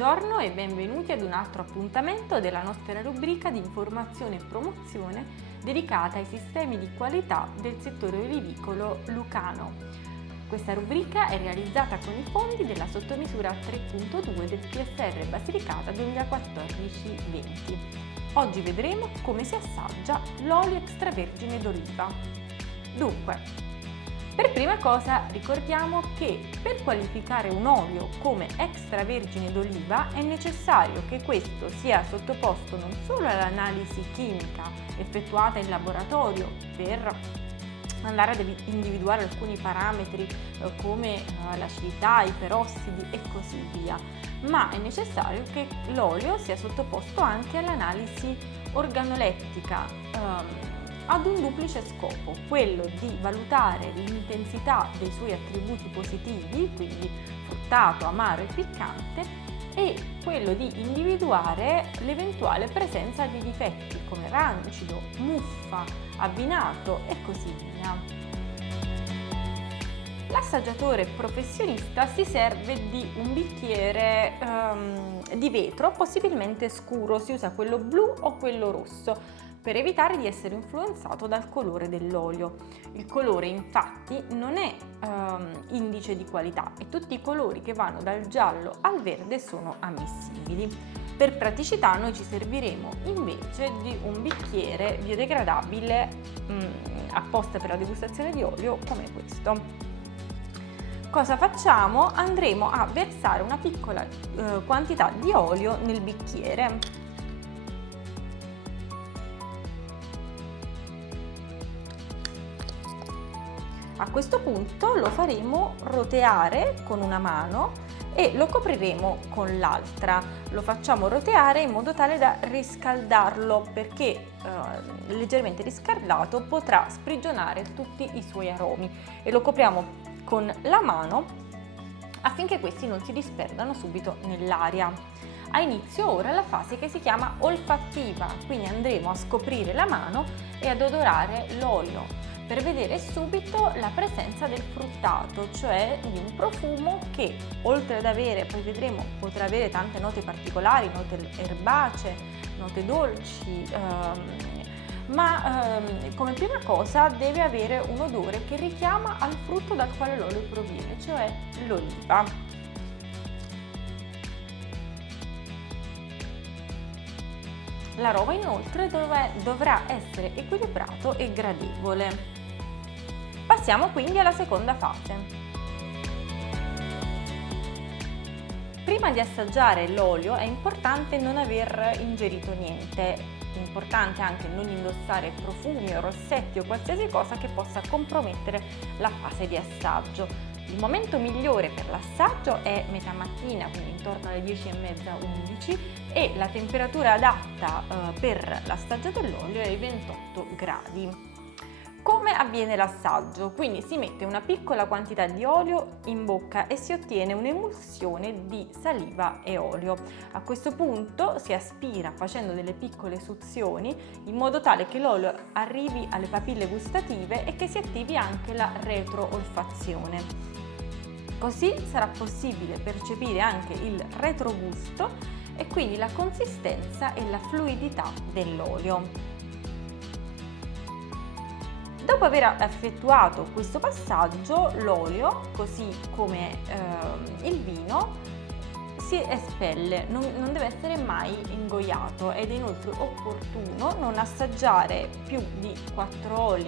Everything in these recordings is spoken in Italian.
Buongiorno e benvenuti ad un altro appuntamento della nostra rubrica di informazione e promozione dedicata ai sistemi di qualità del settore olivicolo lucano. Questa rubrica è realizzata con i fondi della sottomisura 3.2 del PSR Basilicata 2014-20. Oggi vedremo come si assaggia l'olio extravergine d'oliva. Dunque, per prima cosa ricordiamo che per qualificare un olio come extravergine d'oliva è necessario che questo sia sottoposto non solo all'analisi chimica effettuata in laboratorio per andare ad individuare alcuni parametri come l'acidità, i perossidi e così via, ma è necessario che l'olio sia sottoposto anche all'analisi organolettica ad un duplice scopo, quello di valutare l'intensità dei suoi attributi positivi, quindi fruttato, amaro e piccante, e quello di individuare l'eventuale presenza di difetti come rancido, muffa, abbinato e così via. L'assaggiatore professionista si serve di un bicchiere di vetro, possibilmente scuro, si usa quello blu o quello rosso, per evitare di essere influenzato dal colore dell'olio. Il colore infatti non è indice di qualità e tutti i colori che vanno dal giallo al verde sono ammissibili. Per praticità noi ci serviremo invece di un bicchiere biodegradabile apposta per la degustazione di olio come questo. Cosa facciamo? Andremo a versare una piccola quantità di olio nel bicchiere. A questo punto lo faremo roteare con una mano e lo copriremo con l'altra. Lo facciamo roteare in modo tale da riscaldarlo, perché leggermente riscaldato potrà sprigionare tutti i suoi aromi, e lo copriamo con la mano affinché questi non si disperdano subito nell'aria. Ha inizio ora la fase che si chiama olfattiva, quindi andremo a scoprire la mano e ad odorare l'olio per vedere subito la presenza del fruttato, cioè di un profumo che, oltre ad avere, poi vedremo, potrà avere tante note particolari, note erbacee, note dolci, ma come prima cosa deve avere un odore che richiama al frutto dal quale l'olio proviene, cioè l'oliva. L'aroma inoltre dovrà essere equilibrato e gradevole. Passiamo quindi alla seconda fase. Prima di assaggiare l'olio è importante non aver ingerito niente, è importante anche non indossare profumi o rossetti o qualsiasi cosa che possa compromettere la fase di assaggio. Il momento migliore per l'assaggio è metà mattina, quindi intorno alle 10:30-11, e la temperatura adatta per l'assaggio dell'olio è i 28 gradi. Come avviene l'assaggio? Quindi si mette una piccola quantità di olio in bocca e si ottiene un'emulsione di saliva e olio. A questo punto si aspira facendo delle piccole suzioni in modo tale che l'olio arrivi alle papille gustative e che si attivi anche la retroolfazione. Così sarà possibile percepire anche il retrogusto e quindi la consistenza e la fluidità dell'olio. Dopo aver effettuato questo passaggio, l'olio, così come il vino, si espelle, non deve essere mai ingoiato, ed è inoltre opportuno non assaggiare più di 4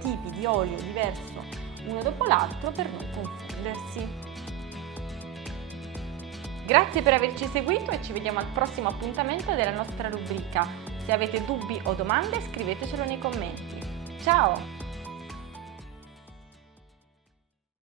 tipi di olio diverso uno dopo l'altro per non confondersi. Grazie per averci seguito e ci vediamo al prossimo appuntamento della nostra rubrica. Se avete dubbi o domande, scrivetecelo nei commenti. Ciao!